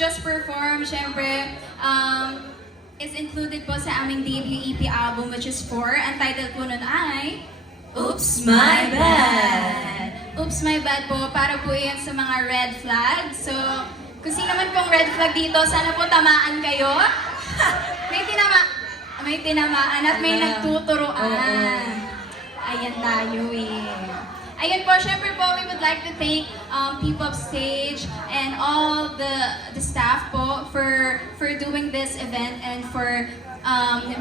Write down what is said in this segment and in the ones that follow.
just performed, syempre, is included po sa aming debut EP album, which is 4. Ang title po nun ay Oops, My Bad. Oops, My Bad po. Para po yan sa mga red flag. So, kung sino man pong red flag dito, sana po tamaan kayo. May tinamaan at may nagtuturoan. Ayan tayo eh. Ayun po, syempre po, we would like to thank P-Pop Stage and all the staff po for doing this event and for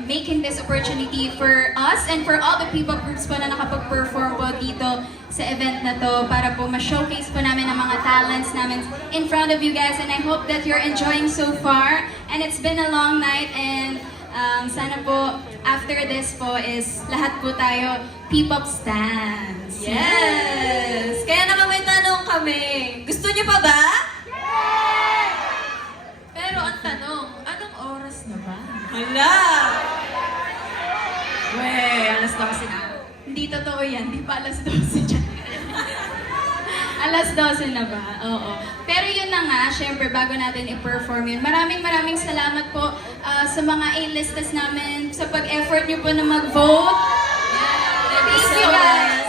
making this opportunity for us and for all the P-Pop groups po na nakapag-perform po dito sa event na to para po ma-showcase po namin ang mga talents namin in front of you guys, and I hope that you're enjoying so far. And it's been a long night, and sana po after this po is lahat po tayo P-Pop stans. Yes! Kaya naman may tanong kami. Gusto niyo pa ba? Yes! Pero ang tanong, anong oras na ba? Hala! Wey, alas 12 na. Hindi totoo yan, di pa alas 12 dyan. Alas 12 na ba? Oo. Pero yun na nga, syempre bago natin i-perform yun, maraming salamat po sa mga A-listers namin sa pag-effort niyo po na mag-vote. Thank you guys!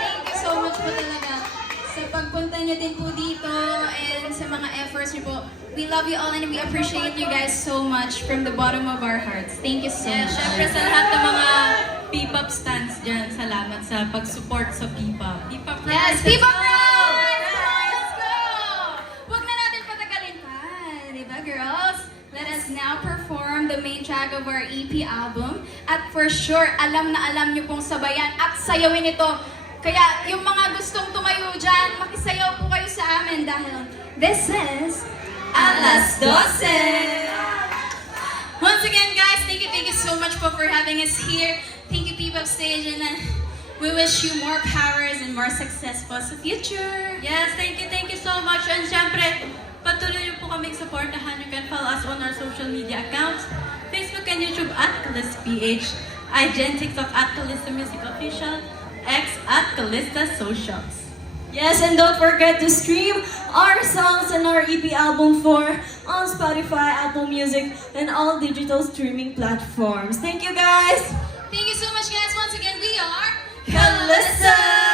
Thank you so much po talaga sa pagpunta niyo din po dito and sa mga efforts niyo po. We love you all and we appreciate you guys so much from the bottom of our hearts. Thank you so much. Siyempre sa lahat ng mga P-pop stans dyan, salamat sa pag-support sa P-pop. P-pop Yes, P-Pop Rise! Let's go! Huwag na natin patagalin pa, di ba girls? Let us now perform the main track of our EP album. At for sure, alam na alam niyo pong sabayan at sayawin ito. Kaya yung mga gustong tumayo dyan, makisayaw po kayo sa amin dahil this is Alas 12! Once again, guys, thank you so much for having us here. Thank you, P-Pop Stage, and we wish you more powers and more success for the future. Yes, thank you so much. And syempre, patuloy niyo po kaming supportahan. You can follow us on our social media accounts. Facebook and YouTube at Calista PH. IG and TikTok at Calista Music Official. X at Calista Socials. Yes, and don't forget to stream our songs and our EP album 4 on Spotify, Apple Music, and all digital streaming platforms. Thank you guys! Thank you so much, guys. Once again, we are Calista!